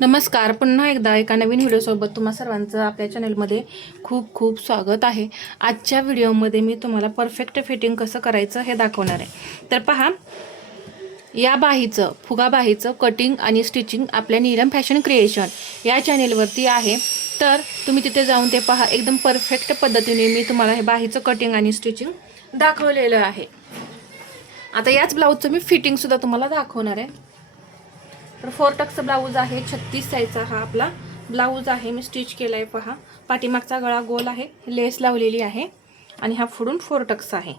नमस्कार, पुन्हा एकदा एका नवीन व्हिडिओसोबत तुम्हा सर्वांचं आपल्या चॅनलमध्ये खूप खूप स्वागत आहे। आजच्या व्हिडिओमध्ये मी तुम्हाला परफेक्ट फिटिंग कसं करायचं हे दाखवणार आहे। तर पहा, या बाहीचं फुगा बाहीचं कटिंग आणि स्टिचिंग आपल्या नीलम फॅशन क्रिएशन या चॅनलवरती आहे। तर तुम्ही तिथे जाऊन ते पहा, एकदम परफेक्ट पद्धतीने मी तुम्हाला हे बाहीचं कटिंग आणि स्टिचिंग दाखवलेलं आहे। आता याच ब्लाऊजचं मी फिटिंग सुद्धा तुम्हाला दाखवणार आहे। तर 4 टक्स ब्लाऊज आहे, 36 साईजचा हा आपला ब्लाऊज आहे। मी स्टिच केलाय पहा, पाठीमागचा गळा गोल आहे, लेस लावलेली आहे आणि हा फुडून 4 टक्स आहे।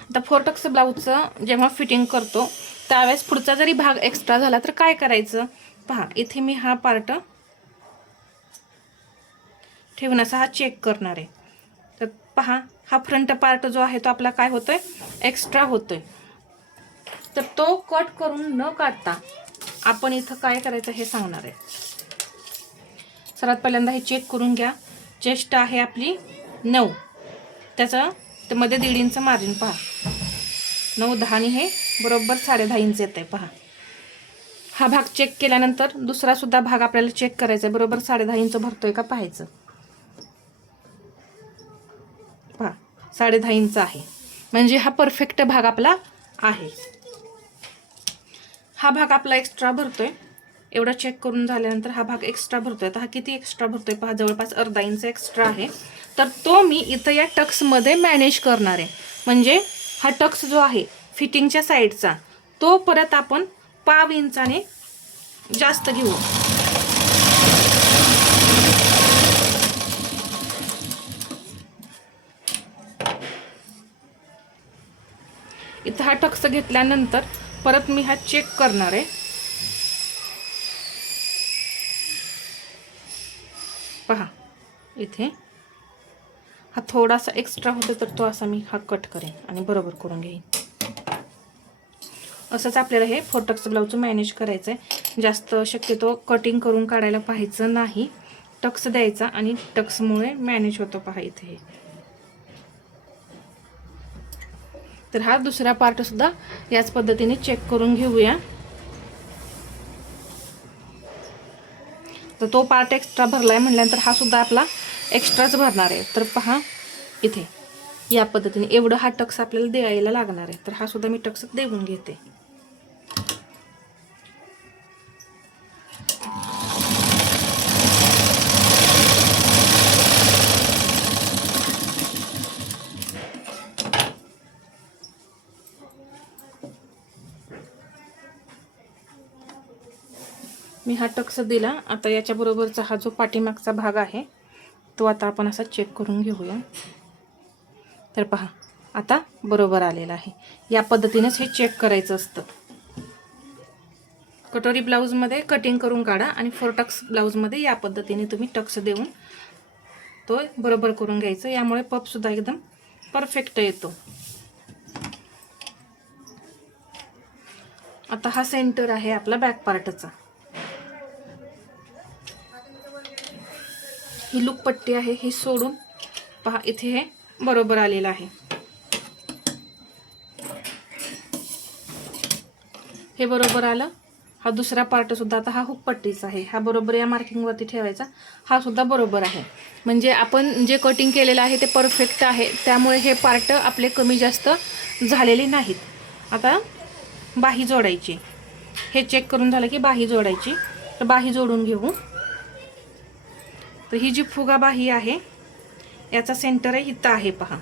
आता 4 टक्स ब्लाऊजचं जेव्हा फिटिंग करतो त्यावेळेस पुढचा जरी भाग एक्स्ट्रा झाला तर काय करायचं पहा, इथे मी हा पार्ट ठेवून असा हा चेक करणार आहे। तर पहा, हा फ्रंट पार्ट जो आहे तो आपला काय होतोय, एक्स्ट्रा होतोय। तर तो कट करून न काढता आपण इथं काय करायचं हे सांगणार आहे। सर्वात पहिल्यांदा हे चेक करून घ्या। चेस्ट आहे आपली 9, त्याचं मध्ये 1.5 इंच मार्जिन पहा, 9, 10 आणि हे बरोबर 10.5 इंच येते पहा। हा भाग चेक केल्यानंतर दुसरा सुद्धा भाग आपल्याला चेक करायचा आहे, बरोबर 10.5 इंच भरतोय का पाहायचं पहा, 10.5 इंच आहे, म्हणजे हा परफेक्ट भाग आपला आहे। हा भाग आपला एक्स्ट्रा भरतोय, एवढा चेक करून झाल्यानंतर हा भाग एक्स्ट्रा भरतोय। तर हा किती एक्स्ट्रा भरतोय पहा, जवळपास अर्धा इंच एक्स्ट्रा आहे। तर तो मी इथं या टक्समध्ये मॅनेज करणार आहे। म्हणजे हा टक्स जो आहे फिटिंगच्या साईडचा, तो परत आपण पाव इंचाने जास्त घेऊ। इथं हा टक्स घेतल्यानंतर परत मी हा चेक करणार आहे पहा, इथे हा थोडासा एक्स्ट्रा होतो तर तो असा मी हा कट करेन आणि बरोबर करून घेईन। असंच आपल्याला हे 4 टक्स ब्लाऊजचं मॅनेज करायचं आहे। जास्त शक्यतो कटिंग करून काढायला पाहायचं नाही, टक्स द्यायचा आणि टक्समुळे मॅनेज होतो पहा इथे। तर हा दुसरा पार्ट सुद्धा याच पद्धतीने चेक करून घेऊया। तर तो पार्ट एक्स्ट्रा भरलाय म्हटल्यानंतर हा सुद्धा आपला एक्स्ट्राच भरणार आहे। तर पहा, इथे या पद्धतीने एवढं हा टक्स आपल्याला द्यायला लागणार आहे। तर हा सुद्धा मी टक्स देऊन घेते। मी हा टक्स दिला। आता याच्या बरोबरचा हा जो पाठीमागचा भाग आहे तो आता आपण असा चेक करून घेऊया। तर पहा, आता बरोबर आलेला आहे। या पद्धतीनेच हे चेक करायचं असतं। कटोरी ब्लाऊजमध्ये कटिंग करून काढा आणि 4 टक्स ब्लाऊजमध्ये या पद्धतीने तुम्ही टक्स देऊन तो बरोबर करून घ्यायचं। यामुळे पप सुद्धा एकदम परफेक्ट येतो। आता हा सेंटर आहे आपला बॅक पार्टचा। ही लूप पट्टी आहे, ही सोडून पहा इथे हे बरोबर आलेलं आहे। हे बरोबर आलं। हा दुसरा पार्ट सुद्धा, आता हा हुक पट्टीचा आहे, हा बरोबर या मार्किंग वरती ठेवायचा। हा सुद्धा बरोबर आहे, म्हणजे आपण जे कटिंग केलेलं आहे ते परफेक्ट आहे। त्यामुळे हे पार्ट आपले कमी जास्त झालेले नाहीत। आता बाही जोडायची, हे चेक करून झालं की बाही जोडायची। तर बाही जोडून घेऊ। तर ही जी फुगा बाही आहे याचा सेंटर आहे इथं आहे पहा,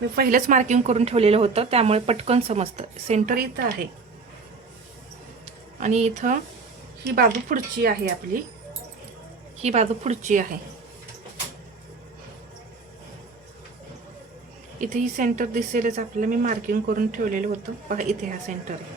मी पहिलेच मार्किंग करून ठेवलेलं होतं त्यामुळे पटकन समजतं। सेंटर इथं आहे आणि इथं ही बाजू पुढची आहे आपली, ही बाजू पुढची आहे। इथे ही सेंटर दिसेलच आपल्याला, मी मार्किंग करून ठेवलेलं होतं पहा, इथे हा सेंटर आहे।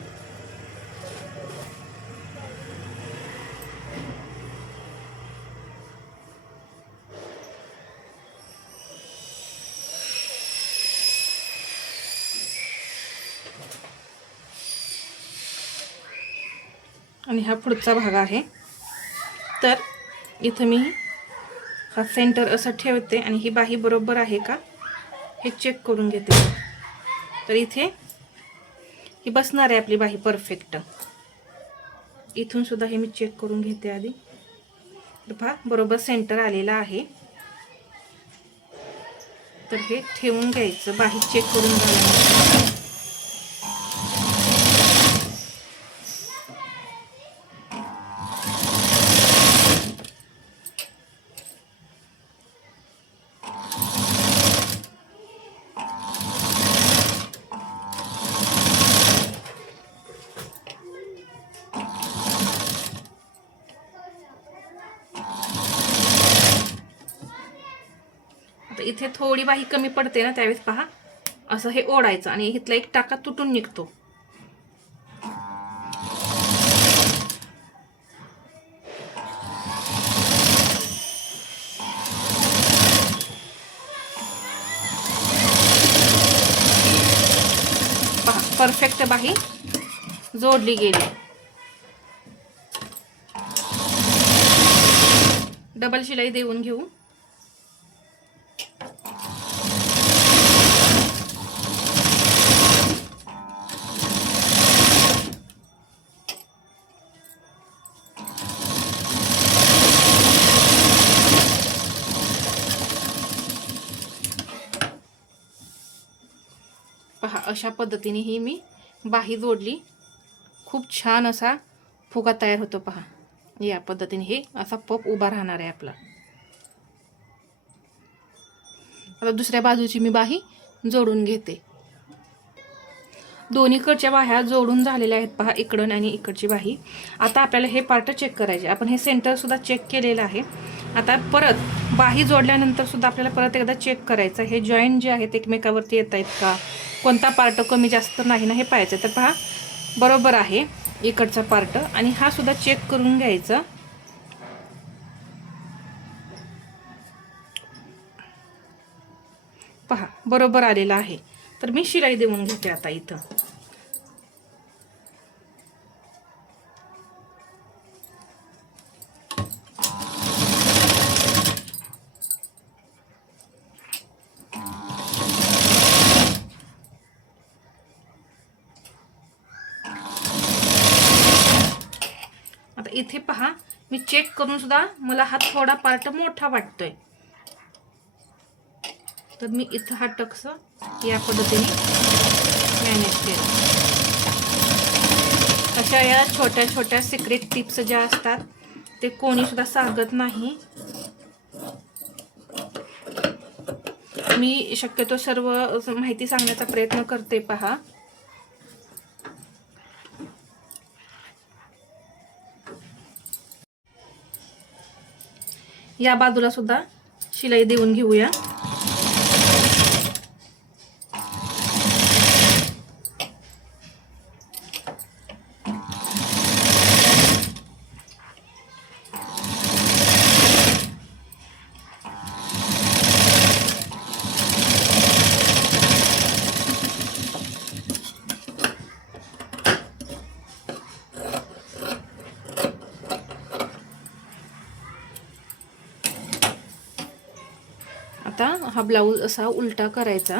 आणि हा पुढचा भाग आहे। तर इथं मी हा सेंटर असं ठेवते आणि ही बाही बरोबर आहे का हे चेक करून घेते। तर इथे ही बसणार आहे आपली बाही परफेक्ट। इथून सुद्धा हे मी चेक करून घेते आधी. तर पहा बरोबर सेंटर आलेला आहे. तर हे ठेवून घ्यायचं बाही चेक करून झाल्यानंतर. इथे थोडी बाही कमी पडते ना, त्यावेळेस पहा असं हे ओढायचं आणि इथला एक टाका तुटून निघतो. पहा परफेक्ट बाही जोडली गेली. डबल शिलाई देऊन घेऊ. पहा अशा पद्धतीने ही मी बाही जोडली. खूप छान असा फुगा तयार होतो. पहा या पद्धतीने हे असा पप उभा राहणार आहे आपला. आता दुसऱ्या बाजूची मी बाही जोडून घेते. दोन्हीकडच्या बाह्या जोडून झालेल्या आहेत पहा, इकडून आणि इकडची बाही. आता आपल्याला हे पार्ट चेक करायचे. आपण हे सेंटर सुद्धा चेक केलेलं आहे. आता परत बाही जोडल्यानंतर सुद्धा आपल्याला परत एकदा चेक करायचं. हे जॉईंट जे आहेत एकमेकावरती येत आहेत का, कोणता पार्ट कमी जास्त नाही ना हे पाहायचं. तर पहा बरोबर आहे इकडचा पार्ट, आणि हा सुद्धा चेक करून घ्यायचा. पहा बरोबर आलेला आहे. तर मी शिलाई देऊन घेते आता इथं. आता इथे पहा मी चेक करून सुद्धा मला हा थोडा पार्ट मोठा वाटतोय. तर मी इथं हा टक्स या पद्धतीने मॅनेज केला. अशा या छोट्या छोट्या सिक्रेट टिप्स ज्या असतात ते कोणी सुद्धा सांगत नाही. मी शक्यतो सर्व माहिती सांगण्याचा प्रयत्न करते. पहा या बाजूला सुद्धा शिलाई देऊन घेऊया. आता हा ब्लाऊज असा उलटा करायचा.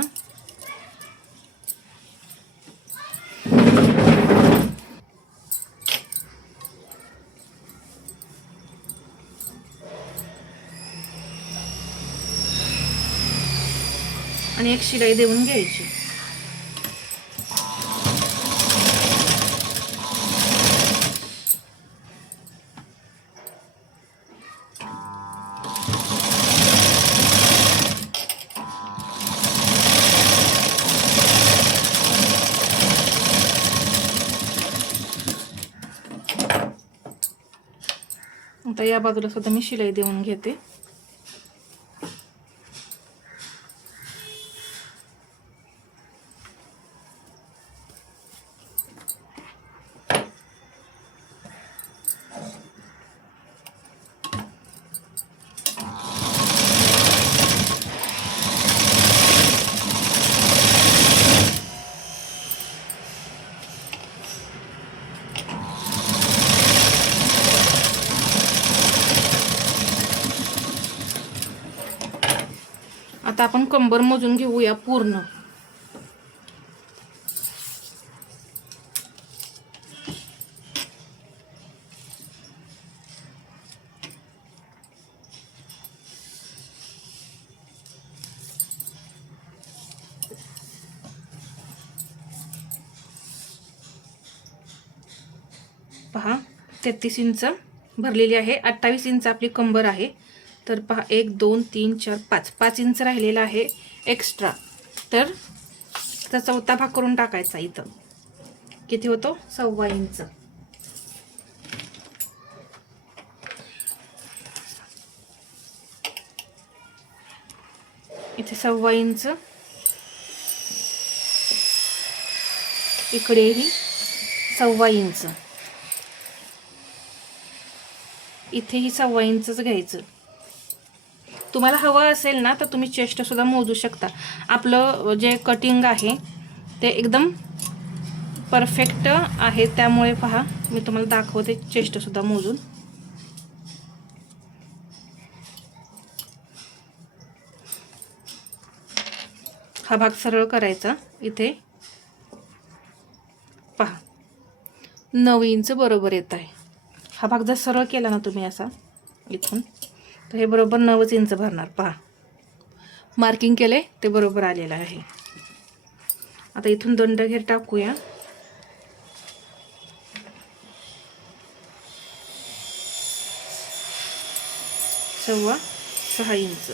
आणि एक शिलाई देऊन घ्यायची. आता या बाजूला सुद्धा मी शिलाई देऊन घेते. आता आपण कंबर मोजून घेऊया पूर्ण. पहा 33 इंच भरलेली आहे. 28 इंच आपली कंबर आहे. तर पहा 1 2 3 4 5 इंच राहिलेला आहे एक्स्ट्रा. तर त्याचा चौथा भाग करून टाकायचा. इथं किती होतो? 1.25 इंच. इथे 1.25 इंच, इकडेही 1.25 इंच, इथेही 1.25 इंचच घ्यायचं. तुम्हाला हवं असेल ना तर तुम्ही चेस्ट सुद्धा मोजू शकता. आपलं जे कटिंग आहे ते एकदम परफेक्ट आहे, त्यामुळे पहा मी तुम्हाला दाखवते चेस्ट सुद्धा मोजून. हा भाग सरळ करायचा. इथे पहा 9 इंच बरोबर येत आहे. हा भाग जर सरळ केला ना तुम्ही असा इथून, तर हे बरोबर 9 इंच भरणार. पहा मार्किंग केले ते बरोबर आलेलं आहे. आता इथून दंडघेर टाकूया. 6.25 इंच.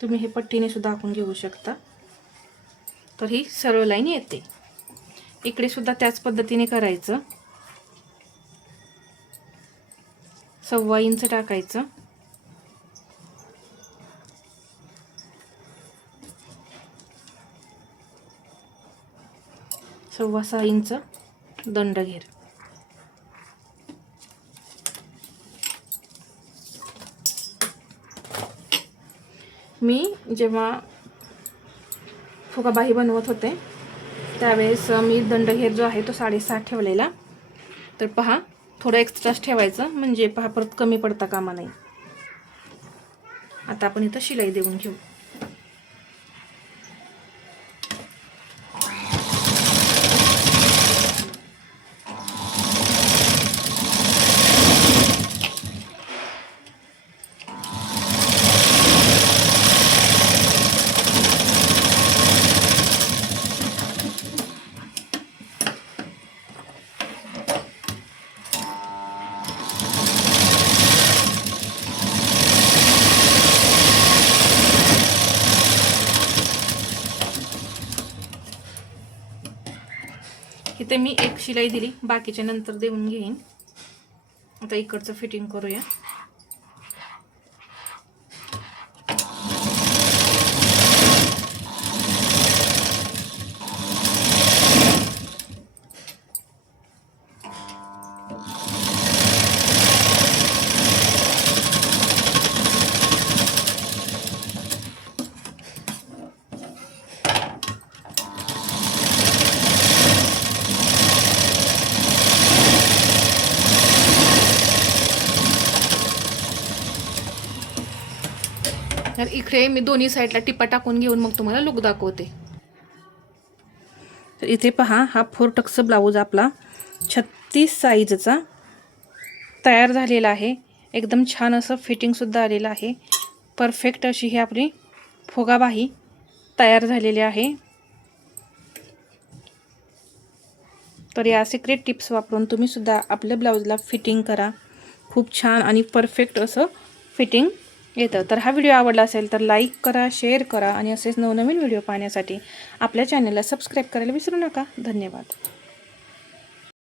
तुम्ही हे पट्टीने सुद्धा आखून घेऊ शकता. तर ही सरळ लाईन येते. इकडे सुद्धा त्याच पद्धतीने करायचं. 1.25 इंच टाकायचं. सव्वा 6 इंच दंडघेर. मी जेव्हा फुगाबाही बनवत होते त्यावेळेस मी दंडघेर जो आहे तो 7.5 ठेवलेला. तर पहा थोडं एक्स्ट्राच ठेवायचं, म्हणजे पहा परत कमी पडता कामा नाही. आता आपण इथं शिलाई देऊन घेऊ. इथे मी एक शिलाई दिली, बाकीच्या नंतर देऊन घेईन. आता इकडचं फिटिंग करूया. तर इकडे मी दोन्ही साईडला टिपा टाकून घेऊन मग तुम्हाला लुक दाखवते. तर इथे पहा हा 4 टक्स ब्लाऊज आपला 36 साईजचा तयार झालेला आहे. एकदम छान असं फिटिंगसुद्धा आलेलं आहे. परफेक्ट अशी ही आपली फुगाबाही तयार झालेली आहे. तर या सिक्रेट टिप्स वापरून तुम्ही सुद्धा आपल्या ब्लाऊजला फिटिंग करा. खूप छान आणि परफेक्ट असं फिटिंग येतं. तर हा व्हिडिओ आवडला असेल तर लाईक करा, शेअर करा आणि असेच नवनवीन व्हिडिओ पाहण्यासाठी आपल्या चॅनलला सबस्क्राईब करायला विसरू नका. धन्यवाद.